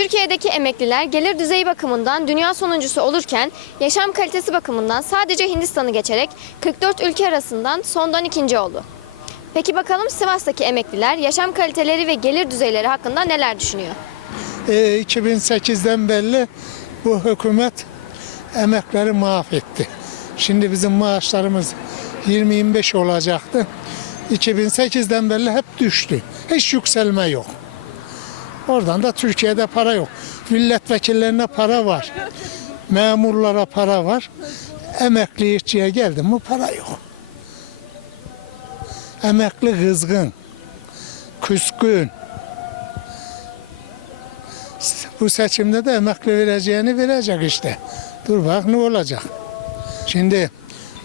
Türkiye'deki emekliler gelir düzeyi bakımından dünya sonuncusu olurken yaşam kalitesi bakımından sadece Hindistan'ı geçerek 44 ülke arasından sondan ikinci oldu. Peki bakalım Sivas'taki emekliler yaşam kaliteleri ve gelir düzeyleri hakkında neler düşünüyor? E, 2008'den belli bu hükümet emekleri mahvetti. Şimdi bizim maaşlarımız 20-25 olacaktı. 2008'den belli hep düştü. Hiç yükselme yok. Oradan da Türkiye'de para yok. Milletvekillerine para var. Memurlara para var. Emekli işçiye geldi mi para yok. Emekli kızgın, küskün. Bu seçimde de emekli vereceğini verecek işte. Dur bak ne olacak. Şimdi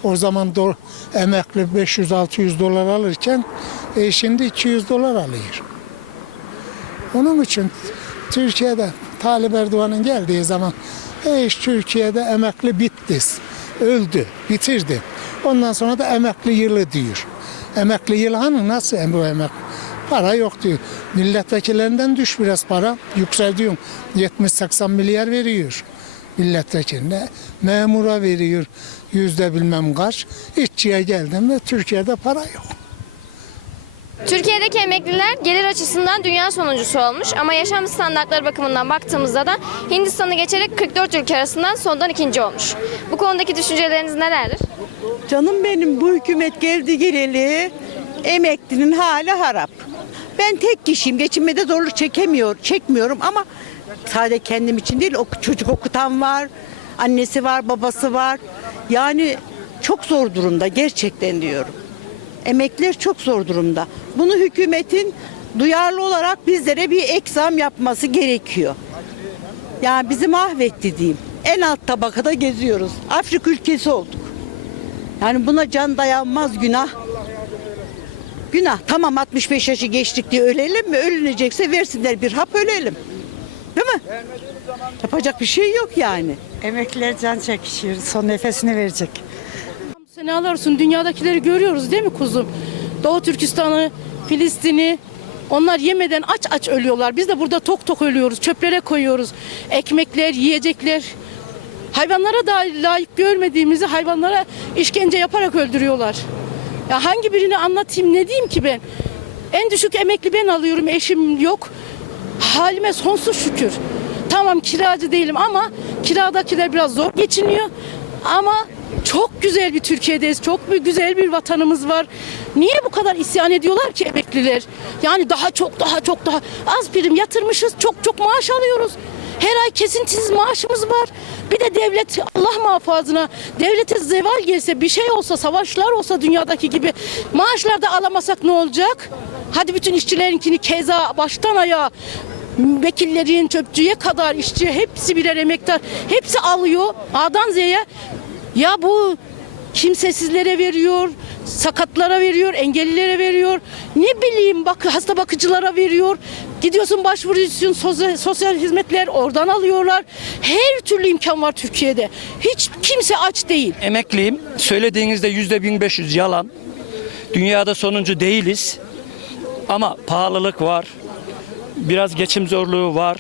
o zaman do- emekli 500-600 dolar alırken e, şimdi 200 dolar alıyor. Onun için Türkiye'de Talip Erdoğan'ın geldiği zaman iş Türkiye'de emekli bitti. Öldü, bitirdi. Ondan sonra da emekli yılı diyor. Emekli yılı hani nasıl bu emek? Para yok diyor. Milletvekillerinden düş biraz para. Yüksel diyor. 70-80 milyar veriyor milletvekiline. Memura veriyor yüzde bilmem kaç. İşçiye geldim mi Türkiye'de para yok. Türkiye'deki emekliler gelir açısından dünya sonuncusu olmuş ama yaşam standartları bakımından baktığımızda da Hindistan'ı geçerek 44 ülke arasından sondan ikinci olmuş. Bu konudaki düşünceleriniz nelerdir? Canım benim bu hükümet geldi geleli emeklinin hali harap. Ben tek kişiyim. Geçinmede zorluk çekemiyor, çekmiyorum ama sadece kendim için değil, ok- çocuk okutan var, annesi var, babası var. Yani çok zor durumda gerçekten diyorum. Emekliler çok zor durumda. Bunu hükümetin duyarlı olarak bizlere bir ek zam yapması gerekiyor. Yani bizi mahvetti diyeyim. En alt tabakada geziyoruz. Afrika ülkesi olduk. Yani buna can dayanmaz günah. Günah. Tamam 65 yaşı geçtik diye ölelim mi? Ölünecekse versinler bir hap ölelim. Değil mi? Yapacak bir şey yok yani. Emekliler can çekişiyor. Son nefesini verecek. Seneler olsun dünyadakileri görüyoruz değil mi kuzum? Doğu Türkistan'ı, Filistin'i onlar yemeden aç aç ölüyorlar. Biz de burada tok tok ölüyoruz. Çöplere koyuyoruz. Ekmekler, yiyecekler. Hayvanlara da layık görmediğimizi hayvanlara işkence yaparak öldürüyorlar. Ya hangi birini anlatayım ne diyeyim ki ben? En düşük emekli ben alıyorum eşim yok. Halime sonsuz şükür. Tamam kiracı değilim ama kiradakiler biraz zor geçiniyor. Ama çok güzel bir Türkiye'deyiz. Çok bir güzel bir vatanımız var. Niye bu kadar isyan ediyorlar ki emekliler? Yani daha çok daha çok daha az prim yatırmışız. Çok çok maaş alıyoruz. Her ay kesintisiz maaşımız var. Bir de devlet Allah muhafazına devlete zeval gelse bir şey olsa savaşlar olsa dünyadaki gibi maaşlar da alamasak ne olacak? Hadi bütün işçilerinkini keza baştan ayağa vekillerin çöpçüye kadar işçi hepsi birer emektar hepsi alıyor A'dan Z'ye ya bu kimsesizlere veriyor sakatlara veriyor engellilere veriyor ne bileyim bak hasta bakıcılara veriyor gidiyorsun başvuruyorsun sosyal, sosyal hizmetler oradan alıyorlar her türlü imkan var Türkiye'de hiç kimse aç değil Emekliyim. Söylediğinizde yüzde 1500 yalan. Dünyada sonuncu değiliz. Ama pahalılık var. Biraz geçim zorluğu var.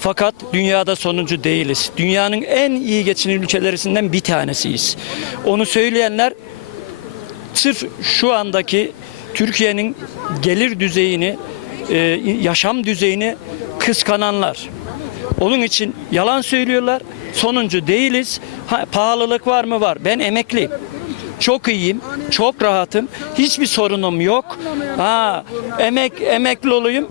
Fakat dünyada sonuncu değiliz. Dünyanın en iyi geçinen ülkelerinden bir tanesiyiz. Onu söyleyenler sırf şu andaki Türkiye'nin gelir düzeyini, e, yaşam düzeyini kıskananlar. Onun için yalan söylüyorlar. Sonuncu değiliz. Ha, pahalılık var mı? Var. Ben emekliyim. Çok iyiyim, çok rahatım. Hiçbir sorunum yok. Ha, emek emekli olayım,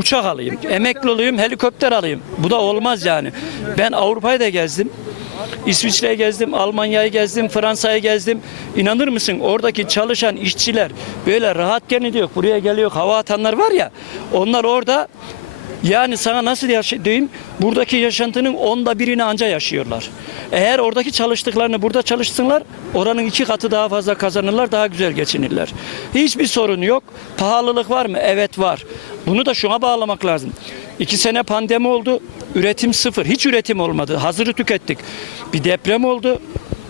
uçak alayım. Emekli olayım, helikopter alayım. Bu da olmaz yani. Ben Avrupa'yı da gezdim. İsviçre'yi gezdim, Almanya'yı gezdim, Fransa'yı gezdim. İnanır mısın oradaki çalışan işçiler böyle rahatken gidiyor. Buraya geliyor hava atanlar var ya. Onlar orada yani sana nasıl yaşayayım? Buradaki yaşantının onda birini anca yaşıyorlar. Eğer oradaki çalıştıklarını burada çalışsınlar, oranın iki katı daha fazla kazanırlar, daha güzel geçinirler. Hiçbir sorun yok. Pahalılık var mı? Evet var. Bunu da şuna bağlamak lazım. İki sene pandemi oldu, üretim sıfır. Hiç üretim olmadı. Hazırı tükettik. Bir deprem oldu.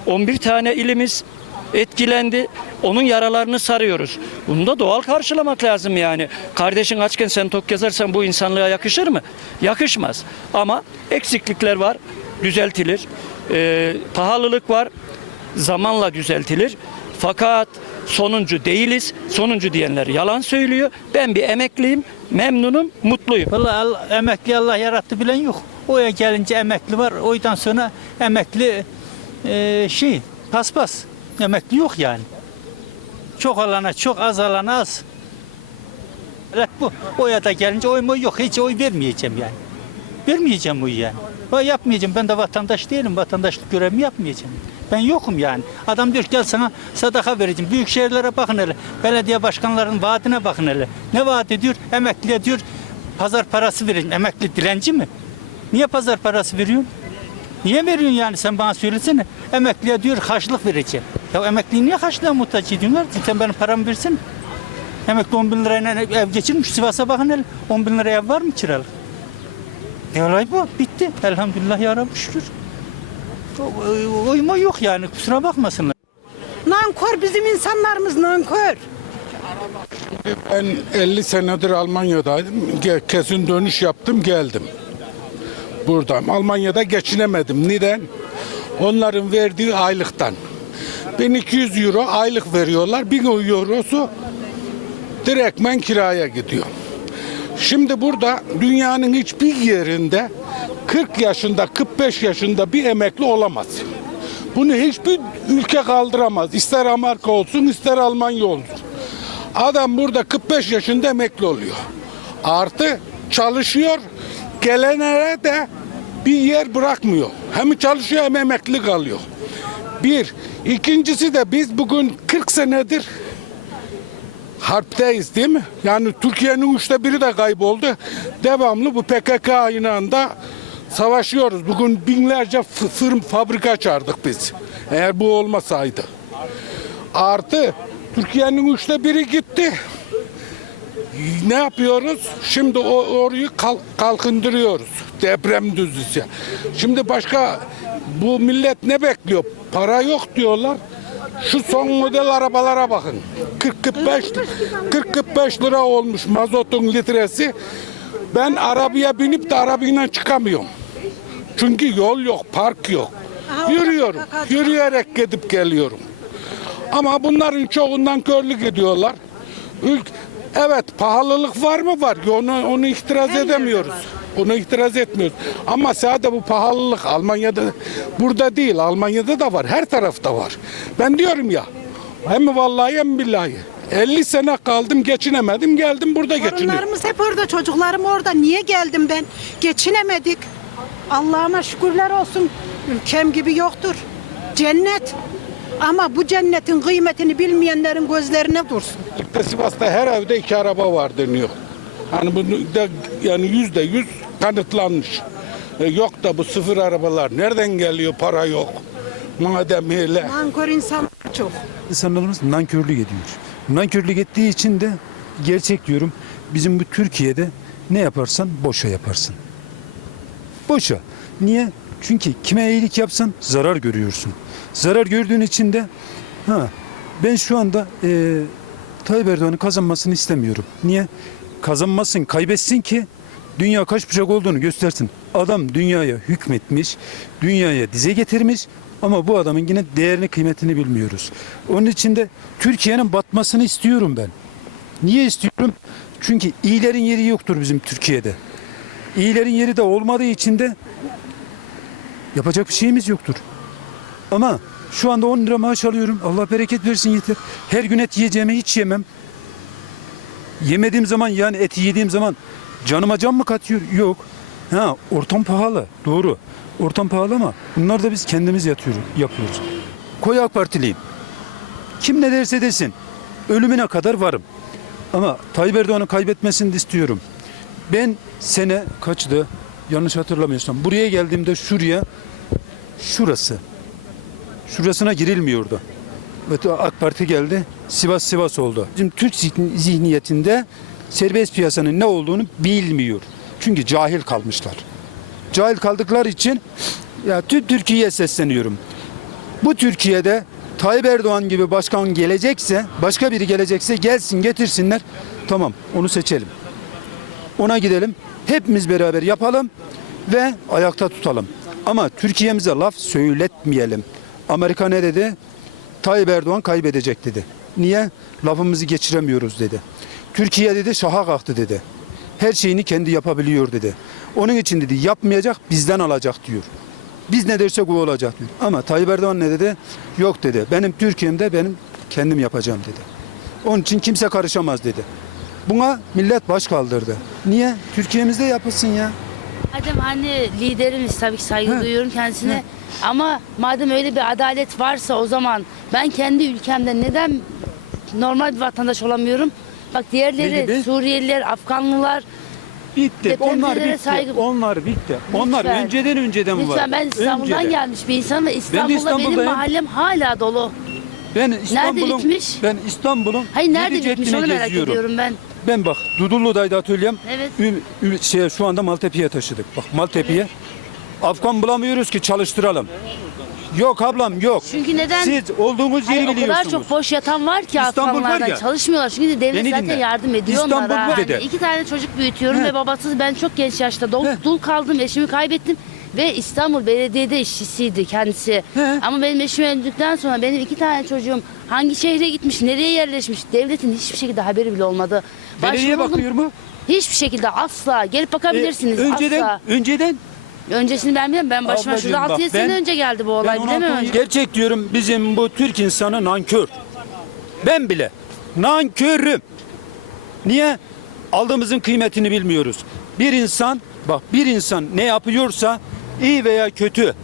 11 tane ilimiz etkilendi. Onun yaralarını sarıyoruz. Bunu da doğal karşılamak lazım yani. Kardeşin açken sen tok gezersen bu insanlığa yakışır mı? Yakışmaz. Ama eksiklikler var. Düzeltilir. Ee, pahalılık var. Zamanla düzeltilir. Fakat sonuncu değiliz. Sonuncu diyenler yalan söylüyor. Ben bir emekliyim. Memnunum, mutluyum. Vallahi Allah, emekli Allah yarattı bilen yok. Oya gelince emekli var. Oydan sonra emekli e, şey paspas. Emekli yok yani. Çok alana çok az alana az. Evet bu. Oya da gelince oy mu yok. Hiç oy vermeyeceğim yani. Vermeyeceğim oyu yani. O yapmayacağım. Ben de vatandaş değilim. Vatandaşlık görevimi yapmayacağım. Ben yokum yani. Adam diyor ki gel sana sadaka vereceğim. Büyük şehirlere bakın hele. Belediye başkanlarının vaadine bakın hele. Ne vaat ediyor? Emekliye diyor pazar parası vereceğim. Emekli dilenci mi? Niye pazar parası veriyorsun? Niye veriyorsun yani sen bana söylesene. Emekliye diyor harçlık vereceğim. Ya emekliyi niye harçlığa muhtaç ediyorlar? Sen benim paramı versene. Emekli 10 bin lirayla ev geçirmiş. Sivas'a bakın hele. 10 bin liraya ev var mı kiralık? Ne olay bu? Bitti. Elhamdülillah ya Rabbi şükür. Oyma yok yani kusura bakmasınlar. Nankör bizim insanlarımız nankör. Ben 50 senedir Almanya'daydım. Kesin dönüş yaptım geldim. Buradayım. Almanya'da geçinemedim. Neden? Onların verdiği aylıktan. 1200 euro aylık veriyorlar. 1000 eurosu direktmen kiraya gidiyor. Şimdi burada dünyanın hiçbir yerinde 40 yaşında 45 yaşında bir emekli olamaz. Bunu hiçbir ülke kaldıramaz. İster Amerika olsun ister Almanya olsun. Adam burada 45 yaşında emekli oluyor. Artı çalışıyor. Gelenlere de bir yer bırakmıyor. Hem çalışıyor hem emekli kalıyor. Bir. İkincisi de biz bugün 40 senedir harpteyiz değil mi? Yani Türkiye'nin üçte biri de kayboldu. Devamlı bu PKK aynağında savaşıyoruz. Bugün binlerce fırın fabrika açardık biz. Eğer bu olmasaydı. Artı Türkiye'nin üçte biri gitti. Ne yapıyoruz? Şimdi o orayı kalk- kalkındırıyoruz. Deprem düzlüsü. Şimdi başka bu millet ne bekliyor? Para yok diyorlar. Şu son model arabalara bakın. 40-45 40-45 lira olmuş mazotun litresi. Ben arabaya binip de arabayla çıkamıyorum. Çünkü yol yok, park yok. Yürüyorum. Yürüyerek gidip geliyorum. Ama bunların çoğundan körlük ediyorlar. Ülk evet pahalılık var mı var. Onu onu itiraz edemiyoruz. Onu itiraz etmiyoruz. Ama sadece bu pahalılık Almanya'da burada değil. Almanya'da da var. Her tarafta var. Ben diyorum ya hem vallahi hem billahi 50 sene kaldım geçinemedim geldim burada geçiniyorum. Torunlarımız hep orada, çocuklarım orada. Niye geldim ben? Geçinemedik. Allah'ıma şükürler olsun. Ülkem gibi yoktur. Cennet. Ama bu cennetin kıymetini bilmeyenlerin gözlerine dursun. Sivas'ta her evde iki araba var deniyor. Hani bunu da yani yüzde yüz kanıtlanmış. E, yok da bu sıfır arabalar nereden geliyor para yok. Madem öyle. Nankör insan çok. İnsanlarımız nankörlük ediyor. Nankörlük ettiği için de gerçek diyorum bizim bu Türkiye'de ne yaparsan boşa yaparsın. Boşa. Niye? Çünkü kime iyilik yapsan zarar görüyorsun. Zarar gördüğün için de ha ben şu anda e, Tayyip Erdoğan'ın kazanmasını istemiyorum. Niye? Kazanmasın, kaybetsin ki dünya kaç bucak olduğunu göstersin. Adam dünyaya hükmetmiş, dünyaya dize getirmiş ama bu adamın yine değerini, kıymetini bilmiyoruz. Onun için de Türkiye'nin batmasını istiyorum ben. Niye istiyorum? Çünkü iyilerin yeri yoktur bizim Türkiye'de. İyilerin yeri de olmadığı için de yapacak bir şeyimiz yoktur. Ama şu anda 10 lira maaş alıyorum. Allah bereket versin yeter. Her gün et yiyeceğime hiç yemem. Yemediğim zaman yani eti yediğim zaman canıma can mı katıyor? Yok. Ha ortam pahalı. Doğru. Ortam pahalı ama bunlar da biz kendimiz yatıyoruz, yapıyoruz. Koy AK Partiliyim. Kim ne derse desin. Ölümüne kadar varım. Ama Tayyip Erdoğan'ın kaybetmesini istiyorum. Ben sene kaçtı? Yanlış hatırlamıyorsam. Buraya geldiğimde şuraya şurası. Şurasına girilmiyordu. Evet, AK Parti geldi. Sivas Sivas oldu. Bizim Türk zihni- zihniyetinde serbest piyasanın ne olduğunu bilmiyor. Çünkü cahil kalmışlar. Cahil kaldıkları için ya tüm Türkiye'ye sesleniyorum. Bu Türkiye'de Tayyip Erdoğan gibi başkan gelecekse, başka biri gelecekse gelsin getirsinler. Tamam onu seçelim. Ona gidelim. Hepimiz beraber yapalım ve ayakta tutalım. Ama Türkiye'mize laf söyletmeyelim. Amerika ne dedi? Tayyip Erdoğan kaybedecek dedi. Niye? Lafımızı geçiremiyoruz dedi. Türkiye dedi şaha kalktı dedi. Her şeyini kendi yapabiliyor dedi. Onun için dedi yapmayacak bizden alacak diyor. Biz ne dersek o olacak diyor. Ama Tayyip Erdoğan ne dedi? Yok dedi. Benim Türkiye'mde benim kendim yapacağım dedi. Onun için kimse karışamaz dedi. Buna millet baş kaldırdı. Niye? Türkiye'mizde yapılsın ya. Madem hani liderimiz tabii ki saygı duyuyorum kendisine. Ama madem öyle bir adalet varsa o zaman ben kendi ülkemde neden normal bir vatandaş olamıyorum? Bak diğerleri gibi? Suriyeliler, Afganlılar Bitti. Onlar bitti. saygı- Onlar bitti. Onlar Lütfen. önceden önceden var. lütfen ben İstanbul'dan Önceden. gelmiş bir insanım ve İstanbul'da benim İstanbul'dayım. mahallem hala dolu. Ben İstanbul'un ben İstanbul'un Hayır nerede bitmiş onu merak ediyorum ben. Ben bak Dudullu'daydı atölyem. Evet. Ü- ü- şey, şu anda Maltepe'ye taşıdık. Bak Maltepe'ye. Afgan bulamıyoruz ki çalıştıralım. Yok ablam yok. Çünkü neden? Siz olduğumuz yeri Hayır, o kadar çok boş yatan var ki İstanbul var ya. çalışmıyorlar. Çünkü devlet Beni zaten dinle. yardım ediyor İstanbul onlara. bu Yani iki tane çocuk büyütüyorum He. ve babasız ben çok genç yaşta dul, He. dul kaldım. Eşimi kaybettim. Ve İstanbul Belediye'de işçisiydi kendisi. He. Ama benim eşim öldükten sonra benim iki tane çocuğum hangi şehre gitmiş, nereye yerleşmiş devletin hiçbir şekilde haberi bile olmadı. Belediye Başvurdum. bakıyor mu? Hiçbir şekilde asla. Gelip bakabilirsiniz Ee, önceden asla. önceden Öncesini ben bilmem. Ben başıma Ablacığım şurada bak, 6-7 sene ben- önce geldi bu Ben olay. ona Bilemem önce. Gerçek diyorum bizim bu Türk insanı nankör. Ben bile nankörüm. Niye? Aldığımızın kıymetini bilmiyoruz. Bir insan bak bir insan ne yapıyorsa iyi veya kötü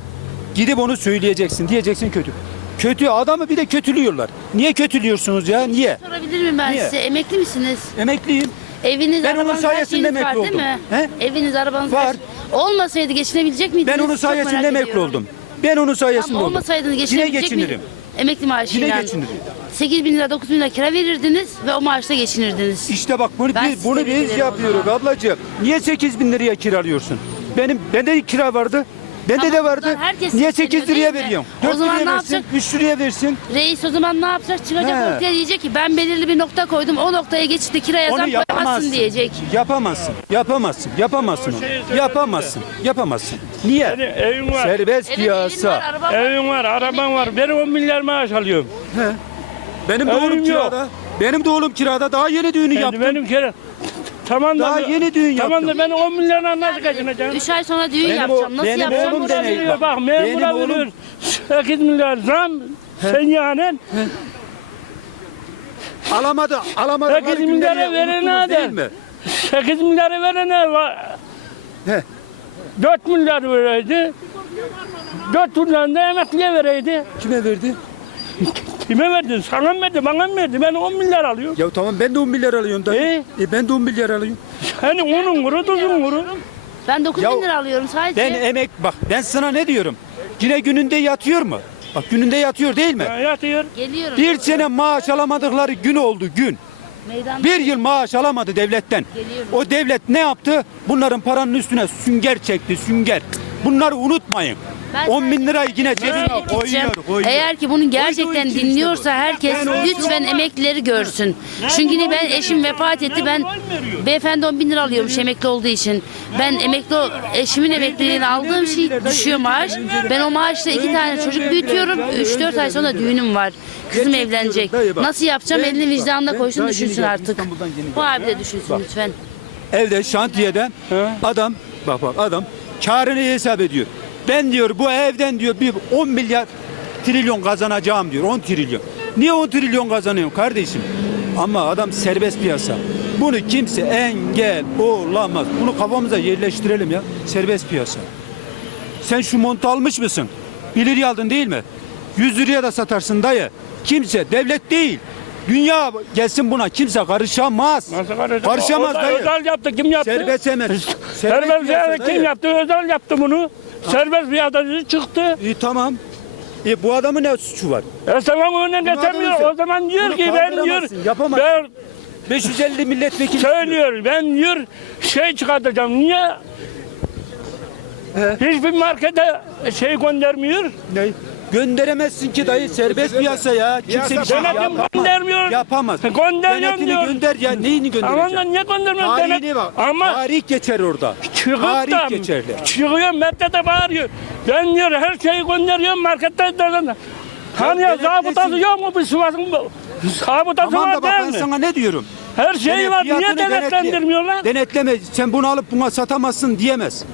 gidip onu söyleyeceksin. Diyeceksin kötü. Kötü adamı bir de kötülüyorlar. Niye kötülüyorsunuz ya? Niye? Sorabilir miyim ben Niye? size? Emekli misiniz? Emekliyim. Eviniz, Ben onun arabanız, her sayesinde şeyiniz emekli var, değil oldum. mi? He? Eviniz, arabanız Var. her- Olmasaydı geçinebilecek miydiniz? Ben onun Çok sayesinde emekli ediyorum. oldum. Ben onun sayesinde Tamam, oldum. olmasaydınız Yine geçinebilecek geçinirim. miydiniz? Emekli maaşıyla. Yine geçinirim. 8 bin lira 9 bin lira kira verirdiniz ve o maaşla geçinirdiniz. İşte bak bunu Ben biz, bunu biz o yapıyoruz zaman. ablacığım. Niye 8 bin liraya kiralıyorsun? Benim bende de kira vardı. Bende Tamam, de vardı. herkes Niye seçiliyor 8 liraya değil mi? veriyorsun? O 4 zaman liraya ne versin, yapacak? 3 liraya versin. Reis o zaman ne yapacak? Çıkacak He. ortaya diyecek ki ben belirli bir nokta koydum. O noktaya geçti kiraya Onu zam koyamazsın diyecek. Yapamazsın. Yapamazsın. Yapamazsın onu. Yapamazsın. Yapamazsın. Niye? Evin var. Serbest Evet, evin var, piyasa. araba var. Evin var, araban var. Ben 10 milyar maaş alıyorum. He. Benim de Evim oğlum yok. kirada. Benim de oğlum kirada. Daha yeni düğünü Yani yaptım. benim kere Tamam da Daha yeni düğün Tamam yaptım. da ben 10 milyona nasıl kaçınacağım? 3 ay sonra düğün Benim o- yapacağım. Nasıl benim yapacağım? oğlum Memura deney- veriyor bak Benim memura oğlum- veriyor 8 milyar zam sen yani Alamadı. Alamadı. 8 milyara verene de mi? 8 milyara verene var. He. 4 milyar vereydi. 4 milyar da emekliye vereydi. Kime verdi? Kime verdin? Sana mı verdi? Bana mı verdi? Ben 10 milyar alıyorum. Ya tamam ben de 10 milyar alıyorum dayı. E? E ben de 10 milyar alıyorum. Hani onun kuru tuzun kuru. Ben 9 Ya bin lira alıyorum sadece. Ben emek bak ben sana ne diyorum? Yine gününde yatıyor mu? Bak gününde yatıyor değil mi? Yatıyor. Geliyorum. Bir sene maaş alamadıkları gün oldu gün. Meydanda Bir yıl maaş alamadı devletten. Geliyorum. O devlet ne yaptı? Bunların paranın üstüne sünger çekti sünger. Bunları unutmayın. Ben 10 bin lirayı yine cebine koyuyor, koyuyor. Eğer ki bunu gerçekten için dinliyorsa işte bu. herkes Ben lütfen emeklileri görsün. Çünkü ne ben eşim vefat etti ben beyefendi 10 bin lira alıyormuş emekli olduğu için. Ben emekli eşimin emekliliğini aldığım şey düşüyor maaş. Ben o maaşla iki tane çocuk büyütüyorum. 3-4 ay sonra düğünüm var. Kızım evlenecek. Nasıl yapacağım elini vicdanına koysun düşünsün artık. Bu abi de düşünsün lütfen. Evde şantiyede adam bak bak adam karını hesap ediyor. Ben diyor bu evden diyor bir 10 milyar trilyon kazanacağım diyor 10 trilyon. Niye 10 trilyon kazanıyorum kardeşim? Ama adam serbest piyasa. Bunu kimse engel olamaz. Bunu kafamıza yerleştirelim ya. Serbest piyasa. Sen şu montu almış mısın? 1 liraya aldın değil mi? 100 liraya da satarsın dayı. Kimse devlet değil. Dünya gelsin buna kimse karışamaz. Nasıl karışacak? Karışamaz Özel- dayı. Özel yaptı. Kim yaptı? Serbest hemen. Serbest piyasa piyasa kim yaptı? Özel yaptı bunu. Serbest piyasacı çıktı. İyi tamam. E bu adamın ne suçu var? E tamam önüne adamı- O zaman diyor Bunu ki ben diyor. yapamazsın. Ben 550 milletvekili. söylüyor. Ben diyor şey çıkartacağım. Niye? He. Hiçbir markete şey göndermiyor. Ne? Gönderemezsin ki dayı serbest piyasa ya. Kimse bir şey Denetim yapamaz. göndermiyor. Yapamaz. Gönderiyorum Denetimi diyor. gönder ya. Neyini Aman da göndereceksin? niye göndermiyorsun? Tarihine Denet- bak. Ama Tarih geçer orada. çıkıp Tarih da geçerli. çıkıyor medyada bağırıyor. Ben diyor her şeyi gönderiyorum markette de. Hani ya denetlesin. zabıtası yok mu bir Sivas'ın? Zabıtası Aman var da değil ben mi? sana ne diyorum? Her şey Denet- var. Niye fiyatını denetle. denetlendirmiyorlar? Denetleme. Sen bunu alıp buna satamazsın diyemez.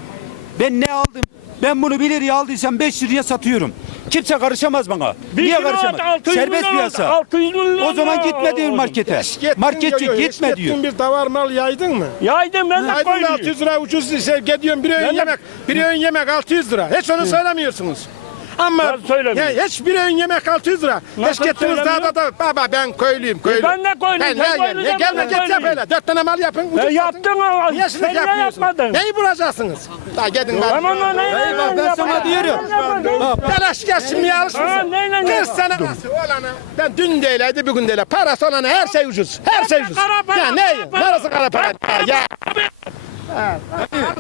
Ben ne aldım? Ben bunu 1 liraya aldıysam 5 liraya satıyorum. Kimse karışamaz bana. Bir Niye kilo karışamaz? 600 Serbest milyon, piyasa. 600 milyon O zaman lira gitme diyor markete. Marketçi gitme diyor. bir davar mal yaydın mı? Yaydım ben de Yaydın da koydum. 600 lira ucuz şey gidiyorum bir öğün yemek. Bir öğün yemek 600 lira. Hiç onu söylemiyorsunuz. Ama Ben söylemiyorum. ya hiç bir öğün yemek 600 lira. Hiç gittiniz söylemiyorum? dağda da baba ben köylüyüm köylü. ben de köylüyüm, Ben, sen ne, köylü ne, deme, gel ben git yap köylüyüm. öyle. Dört tane mal yapın. ucuz Ben satın. yaptım ama Niye şimdi yapmıyorsun? yapmadın? Neyi vuracaksınız? Daha gidin bak. Aman lan neyle bak ben sana diyorum. Bak Telaş geçsin ya Ha, alışmışsın. neyle 40 yapmadın? sene nasıl olana ben dün de öyleydi bugün de öyle. Parası olana her şey ucuz. Her şey ucuz. Ya ne? Neresi kara para? Ya.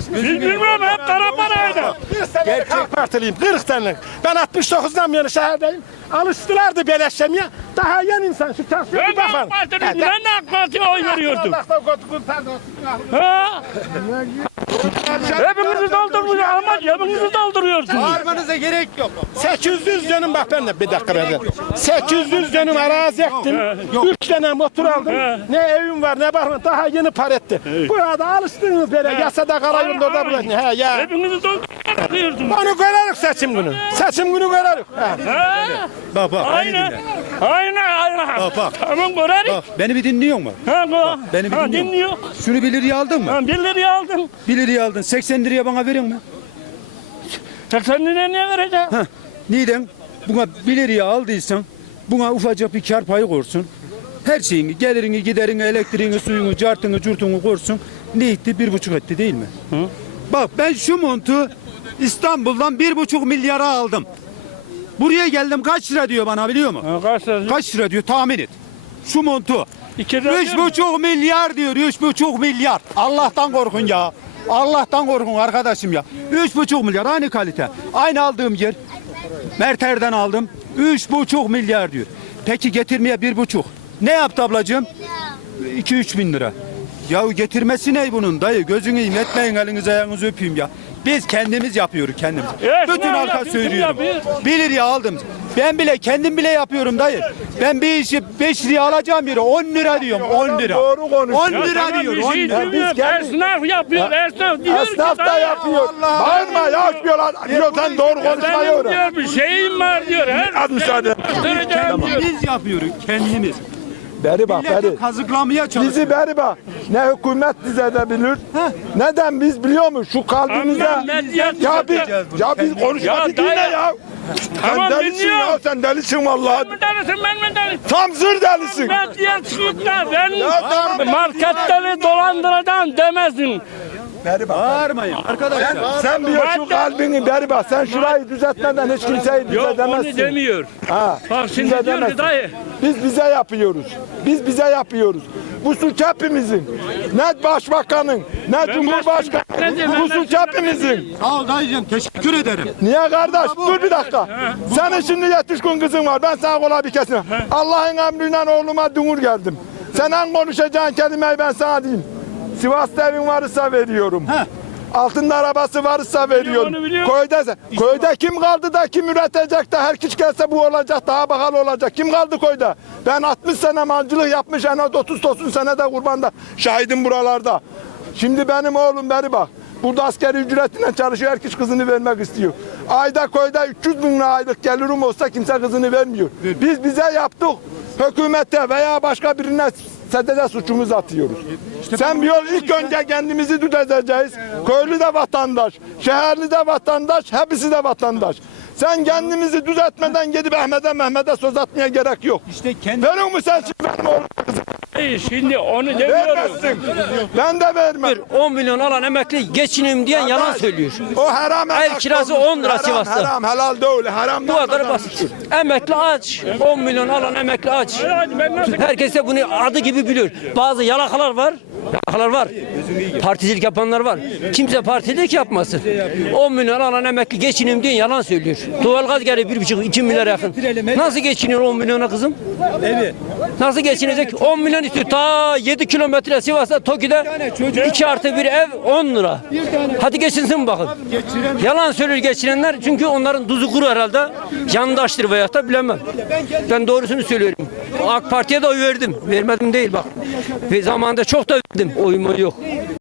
Biz bilmiyorum hep kara paraydı. 40 senelik halk partiliyim. 40 senelik. Ben 69'dan beri şehirdeyim. Alıştılardı beleşemeye. Daha yeni insan şu tasfiye Ben bir de bakar. AK Parti'yim. Ben de AK Parti'ye oy veriyordum. Ha? Hepinizi doldurmuş ama cebinizi dolduruyorsunuz. Bağırmanıza gerek yok. 800 dönüm bak ben de bir dakika ben de. 800 dönüm arazi ektim. 3 tane motor aldım. Ne evim var ne var daha yeni par etti. Burada alıştınız böyle yasada kalayım orada burası. He ya. Hepinizi dolduruyorsunuz. Onu görürük seçim günü. Seçim günü görürük. He. Ha? Bak bak Aynen. Aynen aynen. Bak, bak. Tamam görelim. Bak beni bir dinliyor mu? Ha, bu. Beni bir ha, dinliyor. dinliyor. Şunu 1 liraya aldın mı? Ha, bir liraya aldın. 1 liraya aldın. 80 liraya bana verin mi? 80 liraya niye vereceğim? Heh. Neden? Buna 1 liraya aldıysan buna ufacık bir kar payı korsun. Her şeyini, gelirini, giderini, elektriğini, suyunu, cartını, curtunu korsun. Ne etti? Bir buçuk etti değil mi? Bak ben şu montu İstanbul'dan bir buçuk milyara aldım. Buraya geldim kaç lira diyor bana biliyor musun? Ha, Kaç lira? Kaç lira diyor tahmin et. Şu montu. İki lira Üç buçuk milyar diyor. Üç buçuk milyar. Allah'tan korkun ya. Allah'tan korkun arkadaşım ya. Üç buçuk milyar aynı kalite. Aynı aldığım yer. Merter'den aldım. Üç buçuk milyar diyor. Peki getirmeye bir buçuk. Ne yaptı ablacığım? İki üç bin lira. Ya getirmesi ne bunun dayı? Gözünü yiyeyim etmeyin elinizi ayağınızı öpeyim ya. Biz kendimiz yapıyoruz kendimiz. Evet, Bütün halka yapıyor, söylüyorum. 1 liraya aldım. Ben bile kendim bile yapıyorum dayı. Ben bir işi 5 liraya alacağım yere 10 lira diyorum 10 lira. Doğru konuşuyor. 10 Ya lira tamam, diyor bir 10 şey lira. demiyor. Esnaf yapıyor. Esnaf diyor ki Esnaf da sana- yapıyor. Bağırma ya açmıyorlar. Diyor sen doğru konuşmayı Benim öğren. diyor bir şeyim var diyor. Her Az müsaade. diyor. Kendimiz yapıyoruz kendimiz. Beri bak Milleti beri. kazıklamaya çalışıyoruz. Bizi beri bak. Ne hükümet bize edebilir. Neden biz biliyor musun? Şu kalbimize. Ya biz, ya biz konuşma Ya bir dinle ya. Tamam, sen delisin dinliyorum. ya sen delisin vallahi. Mi delisin ben mi delisin? Tam zır delisin. Çıkıp da ben tamam. marketleri dolandıracağım demezsin. Beri bak. Bağırmayın arkadaşlar. Sen diyor şu kalbini beri bak. Sen şurayı düzeltmeden hiç kimseyi Yok onu düzeltemezsin. demiyor. Ha, Bak şimdi bize diyor ki demezsin. dayı. Biz bize yapıyoruz. Biz bize yapıyoruz. Bu suç hepimizin. Ne başbakanın, ne cumhurbaşkanı. Ne diyeyim, Bu ben suç şuna hepimizin. Sağ ol dayıcığım teşekkür ederim. Niye kardeş? Dur bir dakika. Senin şimdi yetişkin kızın var. Ben sana kolay bir kesin. Allah'ın emriyle oğluma dumur geldim. Sen en konuşacağın kelimeyi ben sana diyeyim. Sivas'ta evin varsa veriyorum. Altında arabası varsa veriyorum. onu biliyorum. Köyde, köyde kim kaldı da kim üretecek de her kişi gelse bu olacak daha bakalım olacak. Kim kaldı köyde? Ben 60 sene mancılık yapmış en az 30-30 sene de kurbanda şahidim buralarda. Şimdi benim oğlum beni bak. Burada askeri ücretine çalışıyor. Herkes kızını vermek istiyor. Ayda köyde 300 bin lira aylık gelirim olsa kimse kızını vermiyor. Biz bize yaptık. Hükümete veya başka birine sedede suçumuzu atıyoruz. Sen bir yol ilk önce kendimizi düzelteceğiz. Köylü de vatandaş, şehirli de vatandaş, hepsi de vatandaş. Sen kendimizi düzeltmeden gidip Ahmet'e Mehmet'e söz atmaya gerek yok. İşte kendi Verir misin sen şimdi benim oğluma kızı? Şimdi onu demiyorum. Vermezsin. Ben de vermem. 10 milyon alan emekli geçinim diyen yalan söylüyor. O haram Ev kirası olmuştur. 10 lira Haram, Sivas'ta. Haram helal değil. Haram Bu kadar basit. Emekli aç. 10 milyon alan emekli aç. Herkes de bunu adı gibi biliyor. Bazı yalakalar var. Yalakalar var. Particilik yapanlar var. Kimse partilik yapmasın. 10 milyon alan emekli geçinim diye yalan söylüyor. Doğalgaz geliyor 1,5-2 milyar yakın. Nasıl geçiniyor 10 milyona kızım? Nasıl geçinecek? 10 milyon istiyor. Ta 7 kilometre Sivas'ta Toki'de 2 artı bir ev 10 lira. Hadi geçinsin bakın. Yalan söylüyor geçinenler çünkü onların tuzu kuru herhalde. Yandaştır veyahut da bilemem. Ben doğrusunu söylüyorum. AK Parti'ye de oy verdim. Vermedim değil bak. Ve zamanında çok da verdim. Oi, yok.